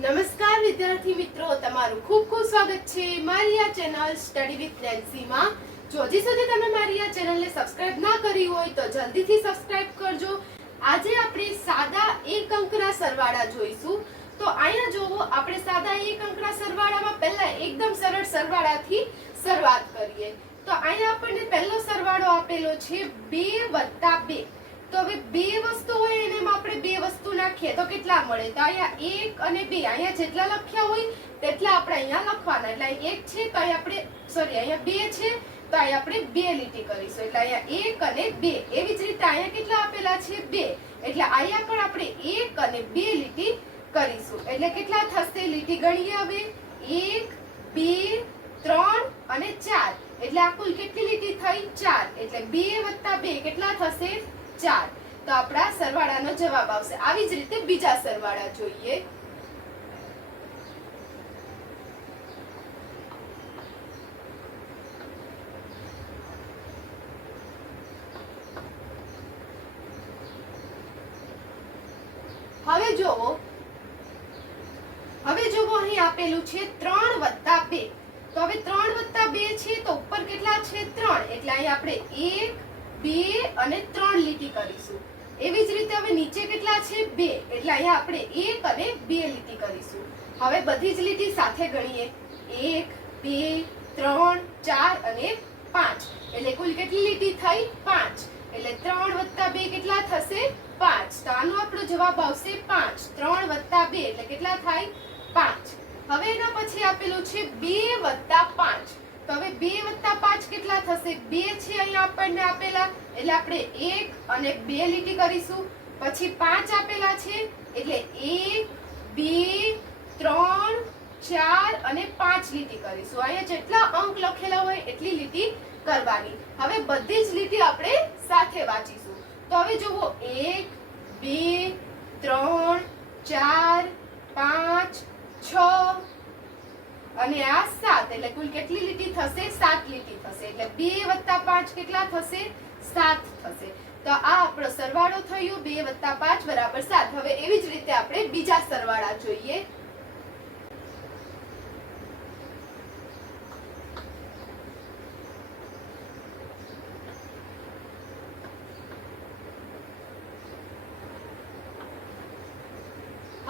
નમસ્કાર વિદ્યાર્થી મિત્રો, તમારું ખૂબ ખૂબ સ્વાગત છે મારી આ ચેનલ સ્ટડી વિથ નેન્સી માં. જો હજી સુધી તમે મારી આ ચેનલને સબસ્ક્રાઇબ ના કરી હોય તો જલ્દીથી સબસ્ક્રાઇબ કરજો. આજે આપણે સાદા એક અંકના સરવાળા જોઈશું. તો અહીંયા જોવો, આપણે સાદા એક અંકના સરવાળામાં પહેલા એકદમ સરળ સરવાળાથી શરૂઆત કરીએ. તો અહીંયા આપણને પહેલો સરવાળો આપેલો છે 2 + 2. તો હવે બે વસ્તુ હોય એમાં આપણે બે વસ્તુ નાખીએ તો કેટલા મળે? તો અહીંયા 1 અને 2, અહીંયા જેટલા લખ્યા હોય તેટલા આપણે અહીંયા લખવાના. એટલે અહીં 1 છે તો અહીં આપણે અહીંયા 2 છે તો અહીં આપણે 2 લીટી કરીશું. એટલે અહીંયા 1 અને 2. એવી જ રીતે અહીંયા કેટલા આપેલા છે? 2. એટલે અહીંયા પણ આપણે 1 અને 2 લીટી કરીશું. એટલે કેટલા થશે? લીટી ગણીએ હવે. 1 2 3 અને 4. એટલે આ કુલ કેટલી લીટી થઈ? 4. એટલે 2 + 2 કેટલા થશે? 4. તો આપણા સરવાળાનો જવાબ આવશે. આવી જ રીતે બીજા સરવાળા જોઈએ. હવે જોવો અહીં આપેલું છે 3 + 2. તો હવે 3 + 2 છે તો ઉપર કેટલા છે? 3. એટલે અહીં આપણે 1 2 અને 3 લીટી કરીશું. એવી જ રીતે હવે નીચે કેટલા છે? 2. એટલે અહીંયા આપણે 1 અને 2 લીટી કરીશું. હવે બધી જ લીટી સાથે ગણીએ. 1 2 3 4 અને 5. એટલે કુલ કેટલી લીટી થઈ? 5. એટલે 3 + 2 કેટલા થશે? 5. તો આનો આપણો જવાબ આવશે 5. 3 + 2 એટલે કેટલા થાય? 5. હવે એના પછી આપેલું છે 2 + 5. તો હવે 2 + 5 કેટલા થશે? 2 છે અહીંયા આપણને આપેલા એટલે આપણે 1 અને 2 લીટી કરીશું. પછી 5 આપેલા છે એટલે 1 2 3 4 અને 5 લીટી કરીશું. અહીંયા જેટલા અંક લખેલા હોય એટલી લીટી કરવાની. હવે બધી જ લીટી આપણે સાથે વાંચીશું. તો હવે જુઓ, 1 2 3 4 5 6 અને આ 7. એટલે કુલ કેટલી લીટી થશે? 7 લીટી થશે. એટલે 2 + 5 કેટલા થશે? 7 થશે. તો આ આપણો સરવાળો થયો 2 + 5 = 7. હવે એવી જ રીતે આપણે બીજા સરવાળા જોઈએ.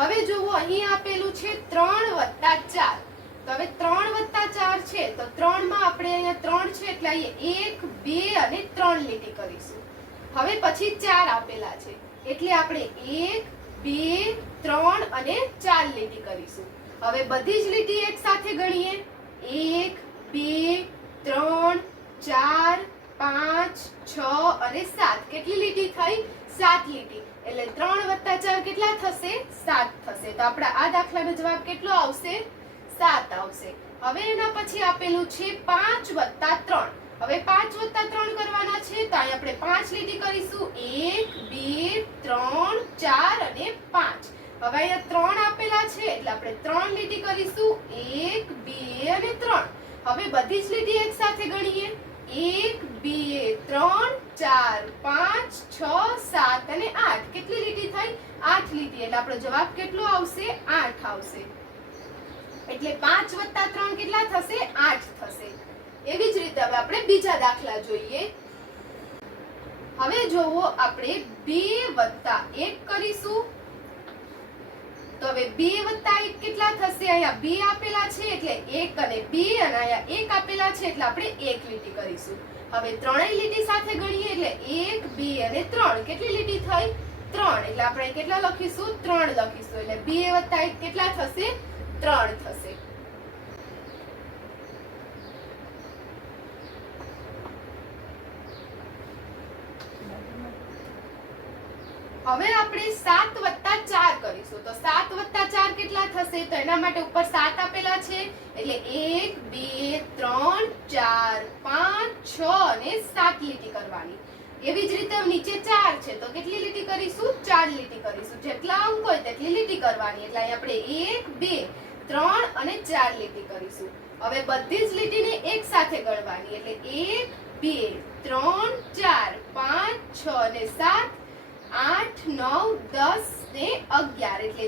હવે જુઓ, અહીં આપેલું છે 3 + 4. તો હવે 3 + 4 છે તો 3 માં આપણે અહીંયા 3 છે એટલે અહીંયા 1 2 અને 3 લીટી કરીશું. હવે પછી 4 આપેલા છે એટલે આપણે 1 2 3 અને 4 લીટી કરીશું. હવે બધી જ લીટી એક સાથે ગણીએ. 1 2 3 4 5 6 અને 7. કેટલી લીટી થઈ? 7 લીટી. એટલે 3 + 4 કેટલા થશે? 7 થશે. તો આપણા આ દાખલાનો જવાબ કેટલો આવશે? 7 આવશે. હવે એના પછી આપેલું છે 5 + 3. હવે 5 + 3 કરવાના છે તો અહીં આપણે 5 લીટી કરીશું. 1 2 3 4 અને 5. હવે અહીંયા 3 આપેલા છે એટલે આપણે 3 લીટી કરીશું. 1 2 અને 3. હવે બધી જ લીટી એક સાથે ગણીએ. 1 2 3 4 5 6 7 અને 8. કેટલી લીટી થઈ? 8 લીટી. એટલે આપણો જવાબ કેટલો આવશે? 8 આવશે. એટલે 5 + 3 કેટલા થશે? 8 થશે. એવી જ રીતે હવે આપણે બીજા દાખલા જોઈએ. હવે જોવો, આપણે 2 + 1 કરીશું. તો હવે 2 + 1 કેટલા થશે? અહીંયા 2 આપેલા છે એટલે 1 અને 2 અને અહીંયા 1 આપેલા છે એટલે આપણે 1 લીટી કરીશું. હવે ત્રણેય લીટી સાથે ગણીએ એટલે 1 2 અને 3. કેટલી લીટી થઈ? 3. એટલે આપણે કેટલા લખીશું? 3 લખીશું. એટલે 2 + 1 કેટલા થશે? 3 થશે. હવે આપણે 7 + 4 કરીશું. તો 7 + 4 કેટલા થશે? તો એના માટે ઉપર 7 આપેલા છે એટલે 1 2 3 4 5 6 અને 7 લીટી કરવાની. એવી જ રીતે નીચે 4 છે તો કેટલી લીટી કરીશું? 4 લીટી કરીશું. જેટલા અંક હોય તેટલી લીટી કરવાની. એટલે અહીં આપણે 1 2 3 અને 4 લીટી કરીશું. હવે બધી જ લીટીને એક સાથે ગણવાની. એટલે 1 2 3 4 5 6 અને 7 8 9 10 ને 11 એટલે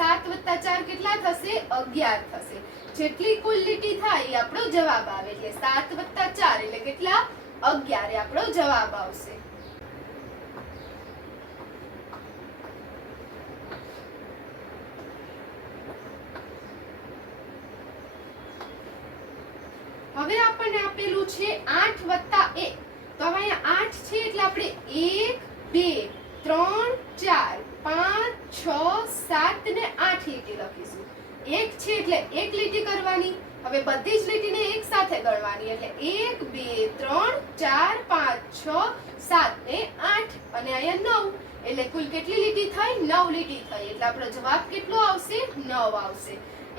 7 વત્તા 4 કેટલા થશે? 11 થશે. જેટલી કુલ લીટી થાય એ આપણો જવાબ આવે. એટલે 7 વત્તા 4 એટલે કેટલા? 11 એ આપણો જવાબ આવશે. હવે આપણને આપેલું છે 8 વત્તા 1. તો હવે અહીંયા 8 છે એટલે આપણે 1 2 3 4 5 6 7 ને 8 લીટી લખીશું. 1 છે એટલે એક લીટી કરવાની. હવે બધી જ લીટીને એક સાથે ગણવાની. એટલે 1 2 3 4 5 6 7 ને 8 અને અહીંયા 9 એટલે કુલ કેટલી લીટી થઈ? 9 લીટી થઈ. એટલે આપણો જવાબ કેટલો આવશે? 9 આવશે.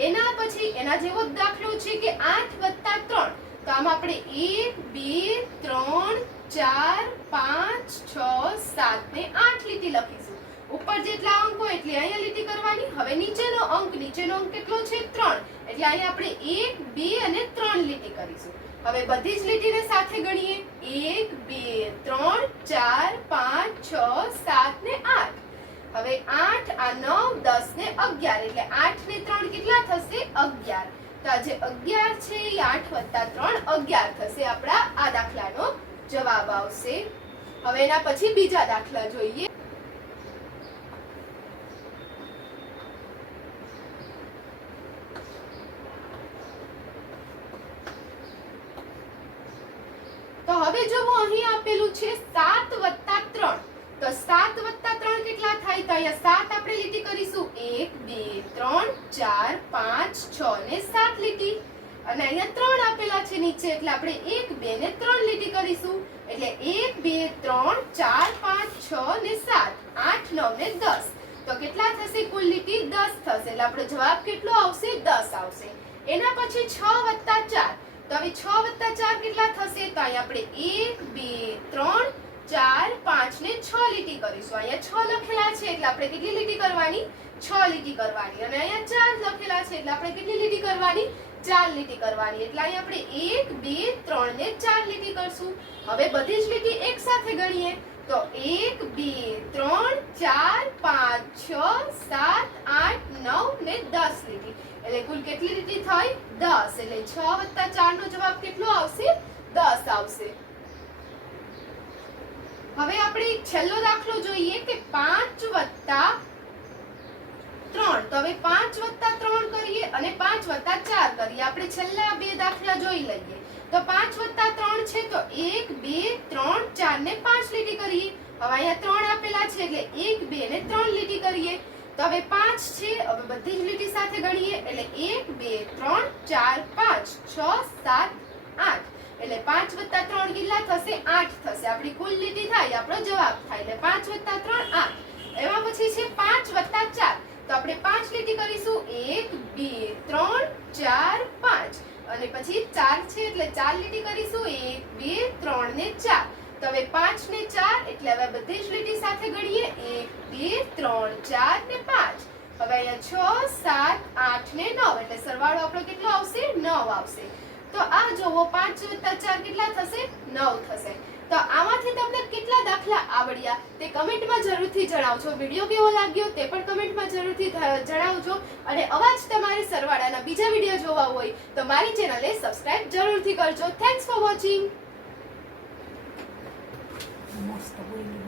એના પછી એના જેવો દાખલો છે કે 8 વત્તા 3. તો આમાં આપણે 1 2 3 4 5 6 7 ને 8 લીટી લખીશું. ઉપર જેટલા અંક હોય એટલે અહીંયા લીટી કરવાની. હવે નીચેનો અંક કેટલો છે? 3. એટલે અહીંયા આપણે 1 2 અને 3 લીટી કરીશું. હવે બધી જ લીટીને સાથે ગણીએ. 1 2 3 4 5 6 7 ને 8. હવે 8 આ 9 10 ને 11 એટલે 8 ને 3 કેટલા થશે? 11. તો આ જે 11 છે એ 8 વત્તા 3 11 થશે. આપણા આ દાખલાનો જવાબ આવશે. હવે એના પછી બીજા દાખલા જોઈએ. તો હવે જુઓ અહીં આપેલું છે 7 વત્તા 3. તો 7 વત્તા 3 કેટલા થાય? તો અહીંયા 7 આપણે લીટી કરીશું. 1 2 3 4 5 6 ને 7 લીટી. અને અહીંયા 3 આપેલા છે નીચે એટલે આપણે 1 2 ને 3 લીટી કરીશું. એટલે 1 2 3 4 5 6 ને 7 8 9 ને 10. તો કેટલા થશે? કુલ લીટી 10 થશે. એટલે આપણો જવાબ કેટલો આવશે? 10 આવશે. એના પછી 6 વત્તા 4. તો હવે 6 વત્તા 4 કેટલા થશે? તો અહીંયા આપણે 1 2 3 4 5 ને 6 લીટી કરીશું. અહીંયા 6 લખેલા છે એટલે આપણે કેટલી લીટી કરવાની? 6 લીટી કરવાની. અને અહીંયા 4 લખેલા છે એટલે આપણે કેટલી લીટી કરવાની? 4 લીટી કરવાની. એટલે અહીંયા આપણે 1 2 3 ને 4 લીટી કરશું. હવે બધી જ લીટી એક સાથે ગણીએ. તો 1 2 3 4 5 6 7 8 9 ને 10 લીટી. એટલે કુલ કેટલી લીટી થઈ? 10. એટલે 6 વત્તા 4 નો જવાબ કેટલો આવશે? 10 આવશે. હવે આપણે છેલ્લો દાખલો જોઈએ કે 5 વત્તા 3. તો હવે 5 વત્તા 3 કરીએ અને 5 વત્તા 4 કરીએ. આપણે છેલ્લા બે દાખલા જોઈ લઈએ. તો 5 વત્તા 3 છે તો 1 2 3 4 ને 5 લીટી કરીએ. હવે અહીંયા 3 આપેલા છે એટલે 1 2 ને 3 લીટી કરીએ. તો હવે 5 છે. હવે બધી જ લીટી સાથે ગણીએ. એટલે 1 2 3 4 5 6 7 8. એટલે 5 વત્તા 3 કેટલા થશે? 8 થશે. આપણી કુલ લીટી થાય આપણો જવાબ થાય. એટલે 5 વત્તા 3 8. એમાં પછી છે 5 વત્તા 4. તો આપણે 5 લીટી કરીશું. 1 2 3 4 5. અને પછી 4 છે એટલે 4 લીટી કરીશું. 1 2 3 ને 4. તો હવે 5 ને 4 એટલે હવે બધી જ લીટી સાથે ગણીએ. 1 2 3 4 ને 5. હવે અહીંયા 6 7 8 ને 9 એટલે સરવાળો આપણો કેટલો આવશે? 9 આવશે. તો આ જોવો 5 વત્તા 4 કેટલા થશે? 9 થશે. તો આમાંથી તમને કેટલા દાખલા આવડ્યા તે કમેન્ટમાં જરૂરથી જણાવજો. વિડીયો કેવો લાગ્યો તે પણ કમેન્ટમાં જરૂરથી જણાવજો. અને આવા જ તમારે સરવાળાના બીજા વિડીયો જોવા હોય તો મારી ચેનલને સબસ્ક્રાઇબ જરૂરથી કરજો. Thanks for watching. મસ્ત બોલી.